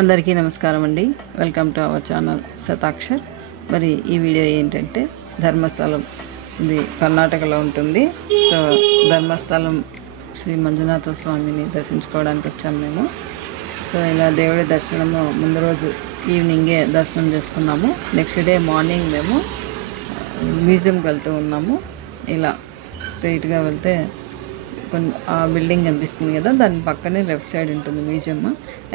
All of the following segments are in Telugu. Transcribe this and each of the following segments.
అందరికీ నమస్కారం అండి. Welcome to our channel Shatakshar. మరి ఈ వీడియో ఏంటంటే ధర్మస్థలం, ఇది కర్ణాటకలో ఉంటుంది. సో ధర్మస్థలం శ్రీ మంజునాథ స్వామిని దర్శించుకోవడానికి వచ్చాము మేము. సో ఇలా దేవుడి దర్శనము ముందు రోజు ఈవినింగే దర్శనం చేసుకున్నాము. నెక్స్ట్ డే మార్నింగ్ మేము మ్యూజియంకి వెళ్తూ ఉన్నాము. ఇలా స్ట్రైట్గా వెళ్తే ఆ బిల్డింగ్ కనిపిస్తుంది కదా, దాని పక్కనే లెఫ్ట్ సైడ్ ఉంటుంది మ్యూజియం.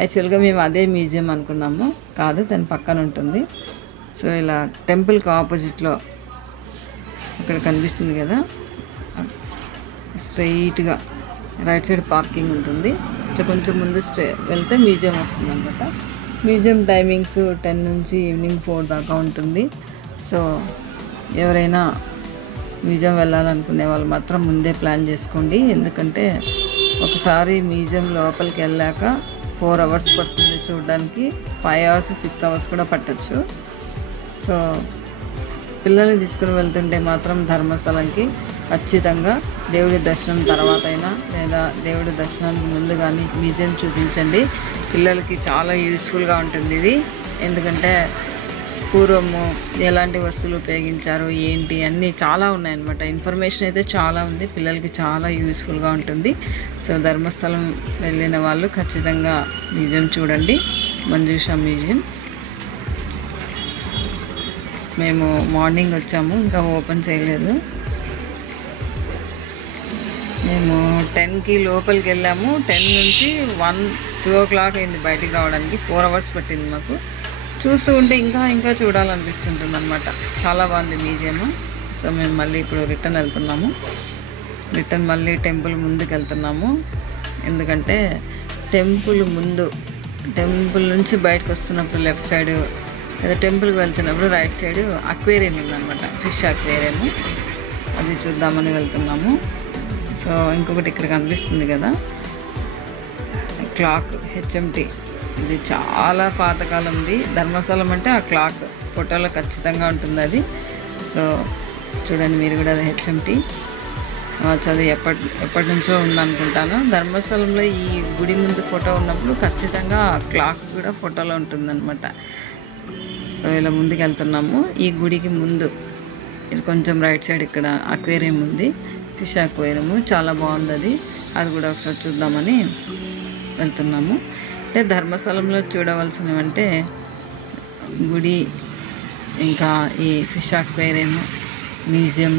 యాక్చువల్గా మేము అదే మ్యూజియం అనుకున్నాము, కాదు, దాని పక్కన ఉంటుంది. సో ఇలా టెంపుల్కి ఆపోజిట్లో ఇక్కడ కనిపిస్తుంది కదా, స్ట్రైట్గా రైట్ సైడ్ పార్కింగ్ ఉంటుంది. ఇట్లా కొంచెం ముందు వెళ్తే మ్యూజియం వస్తుంది అనమాట. మ్యూజియం టైమింగ్స్ 10 నుంచి ఈవినింగ్ 4 దాకా ఉంటుంది. సో ఎవరైనా మ్యూజియం వెళ్ళాలనుకునే వాళ్ళు మాత్రం ముందే ప్లాన్ చేసుకోండి. ఎందుకంటే ఒకసారి మ్యూజియం లోపలికి వెళ్ళాక 4 hours పడుతుంది చూడడానికి, 5 hours 6 hours కూడా పట్టచ్చు. సో పిల్లల్ని తీసుకుని వెళ్తుంటే మాత్రం ధర్మస్థలంకి ఖచ్చితంగా దేవుడి దర్శనం తర్వాత అయినా లేదా దేవుడి దర్శనానికి ముందు కానీ మ్యూజియం చూపించండి. పిల్లలకి చాలా యూస్ఫుల్గా ఉంటుంది ఇది. ఎందుకంటే పూర్వము ఎలాంటి వస్తువులు ఉపయోగించారు ఏంటి అన్నీ చాలా ఉన్నాయన్నమాట. ఇన్ఫర్మేషన్ అయితే చాలా ఉంది, పిల్లలకి చాలా యూస్ఫుల్గా ఉంటుంది. సో ధర్మస్థలం వెళ్ళిన వాళ్ళు ఖచ్చితంగా మ్యూజియం చూడండి, మంజూషా మ్యూజియం. మేము మార్నింగ్ వచ్చాము, ఇంకా ఓపెన్ చేయలేదు. మేము 10కి లోపలికి వెళ్ళాము. 10 నుంచి 1-2 o'clock అయింది బయటికి రావడానికి. 4 hours పట్టింది మాకు. చూస్తూ ఉంటే ఇంకా చూడాలనిపిస్తుంటుంది అనమాట. చాలా బాగుంది మ్యూజియం. సో మేము మళ్ళీ ఇప్పుడు రిటర్న్ వెళ్తున్నాము. మళ్ళీ టెంపుల్ ముందుకు వెళ్తున్నాము. ఎందుకంటే టెంపుల్ నుంచి బయటకు వస్తున్నప్పుడు లెఫ్ట్ సైడ్ లేదా టెంపుల్కి వెళ్తున్నప్పుడు రైట్ సైడ్ అక్వేరియం ఉందన్నమాట, ఫిష్ అక్వేరియం. అది చూద్దామని వెళ్తున్నాము. సో ఇంకొకటి ఇక్కడ కనిపిస్తుంది కదా క్లాక్, HMT. ఇది చాలా పాతకాలంది. ధర్మస్థలం అంటే ఆ క్లాక్ ఫోటోలో ఖచ్చితంగా ఉంటుంది అది. సో చూడండి మీరు కూడా, అది HMT. అది ఎప్పటి నుంచో ఉందనుకుంటాను. ధర్మస్థలంలో ఈ గుడి ముందు ఫోటో ఉన్నప్పుడు ఖచ్చితంగా క్లాక్ కూడా ఫోటోలో ఉంటుందన్నమాట. సో ఇలా ముందుకు వెళ్తున్నాము. ఈ గుడికి ముందు ఇది కొంచెం రైట్ సైడ్ ఇక్కడ అక్వేరియం ఉంది, ఫిష్ అక్వేరియం. చాలా బాగుంది అది కూడా ఒకసారి చూద్దామని వెళ్తున్నాము. అంటే ధర్మస్థలంలో చూడవలసినవంటే గుడి, ఇంకా ఈ ఫిష్ అక్వేరియం, మ్యూజియం,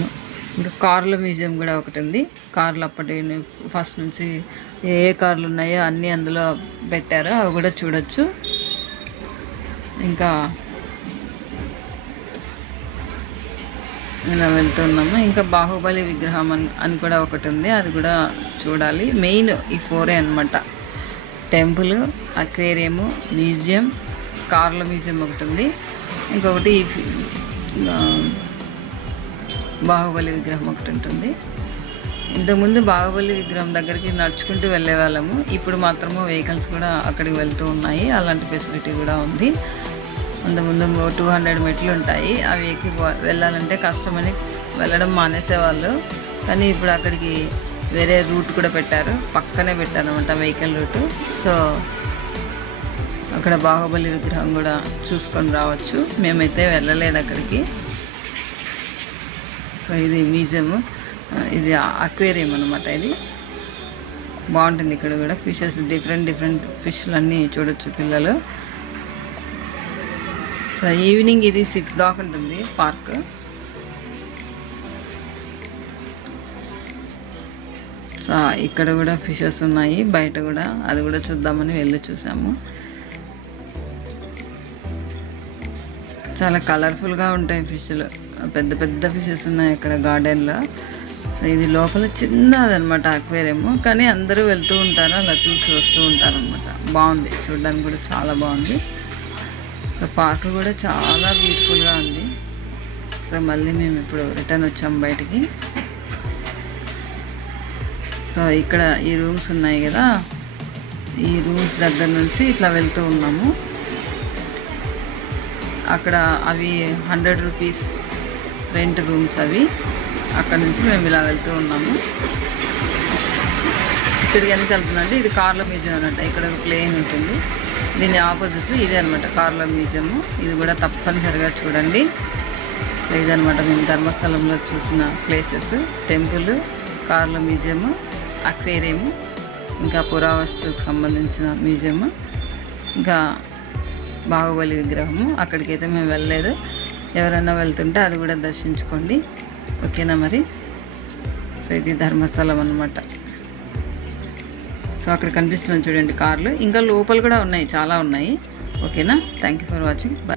ఇంకా కార్ల మ్యూజియం కూడా ఒకటి ఉంది. కార్లు అప్పటి ఫస్ట్ నుంచి ఏ కార్లు ఉన్నాయో అన్నీ అందులో పెట్టారో అవి కూడా చూడొచ్చు. ఇంకా ఇలా వెళ్తున్నాము. ఇంకా బాహుబలి విగ్రహం అని కూడా ఒకటి ఉంది, అది కూడా చూడాలి. మెయిన్ ఈ 4 అన్నమాట. టెంపుల్, అక్వేరియము, మ్యూజియం, కార్ల మ్యూజియం ఒకటి ఉంది. ఇంకొకటి బాహుబలి విగ్రహం ఒకటి ఉంటుంది. ఇంతకుముందు బాహుబలి విగ్రహం దగ్గరికి నడుచుకుంటూ వెళ్ళే వాళ్ళము. ఇప్పుడు మాత్రము వెహికల్స్ కూడా అక్కడికి వెళ్తూ ఉన్నాయి. అలాంటి ఫెసిలిటీ కూడా ఉంది. అంతకుముందు 200 మెట్లు ఉంటాయి, అవి ఎక్కి వెళ్ళాలంటే కష్టమని వెళ్ళడం మానేసేవాళ్ళు. కానీ ఇప్పుడు అక్కడికి వేరే రూట్ కూడా పెట్టారు, పక్కనే పెట్టారు అనమాట వెహికల్ రూటు. సో అక్కడ బాహుబలి విగ్రహం కూడా చూసుకొని రావచ్చు. మేమైతే వెళ్ళలేదు అక్కడికి. సో ఇది మ్యూజియము, ఇది అక్వేరియం అనమాట. ఇది బాగుంటుంది. ఇక్కడ కూడా ఫిషెస్, డిఫరెంట్ ఫిష్లు అన్నీ చూడొచ్చు పిల్లలు. సో ఈవినింగ్ ఇది 6 దాకా ఉంటుంది పార్క్. సో ఇక్కడ కూడా ఫిషెస్ ఉన్నాయి బయట కూడా, అది కూడా చూద్దామని వెళ్ళి చూసాము. చాలా కలర్ఫుల్గా ఉంటాయి ఫిష్లు, పెద్ద ఫిషెస్ ఉన్నాయి అక్కడ గార్డెన్లో. సో ఇది లోపల చిన్నదనమాట అక్వేరియం, కానీ అందరూ వెళ్తూ ఉంటారు, అలా చూసి వస్తూ ఉంటారనమాట. బాగుంది, చూడడానికి కూడా చాలా బాగుంది. సో పార్క్ కూడా చాలా బ్యూటిఫుల్గా ఉంది. సో మళ్ళీ మేము ఇప్పుడు రిటర్న్ వచ్చాము బయటికి. సో ఇక్కడ ఈ రూమ్స్ ఉన్నాయి కదా, ఈ రూమ్స్ దగ్గర నుంచి ఇట్లా వెళ్తూ ఉన్నాము. అక్కడ అవి 100 rupees రెంట్ రూమ్స్ అవి. అక్కడ నుంచి మేము ఇలా వెళ్తూ ఉన్నాము. ఇక్కడికి ఎందుకు వెళ్తున్నాం అంటే ఇది కార్ల మ్యూజియం అన్నట్టు. ఇక్కడ ఒక ప్లేన్ ఉంటుంది, దీని ఆపోజిట్ ఇదే అనమాట కార్లో మ్యూజియము. ఇది కూడా తప్పనిసరిగా చూడండి. సో ఇదనమాట మేము ధర్మస్థలంలో చూసిన ప్లేసెస్: టెంపుల్, కార్లో మ్యూజియము, అక్వేరియం, ఇంకా పురావస్తుకు సంబంధించిన మ్యూజియము, ఇంకా బాహుబలి విగ్రహము. అక్కడికైతే మేము వెళ్ళలేదు. ఎవరైనా వెళ్తుంటే అది కూడా దర్శించుకోండి. ఓకేనా మరి. సో ఇది ధర్మస్థలం అన్నమాట. సో అక్కడ కనిపిస్తున్నాయి చూడండి కార్లు. ఇంకా లోపల కూడా ఉన్నాయి, చాలా ఉన్నాయి. ఓకేనా. Thank you for watching. Bye.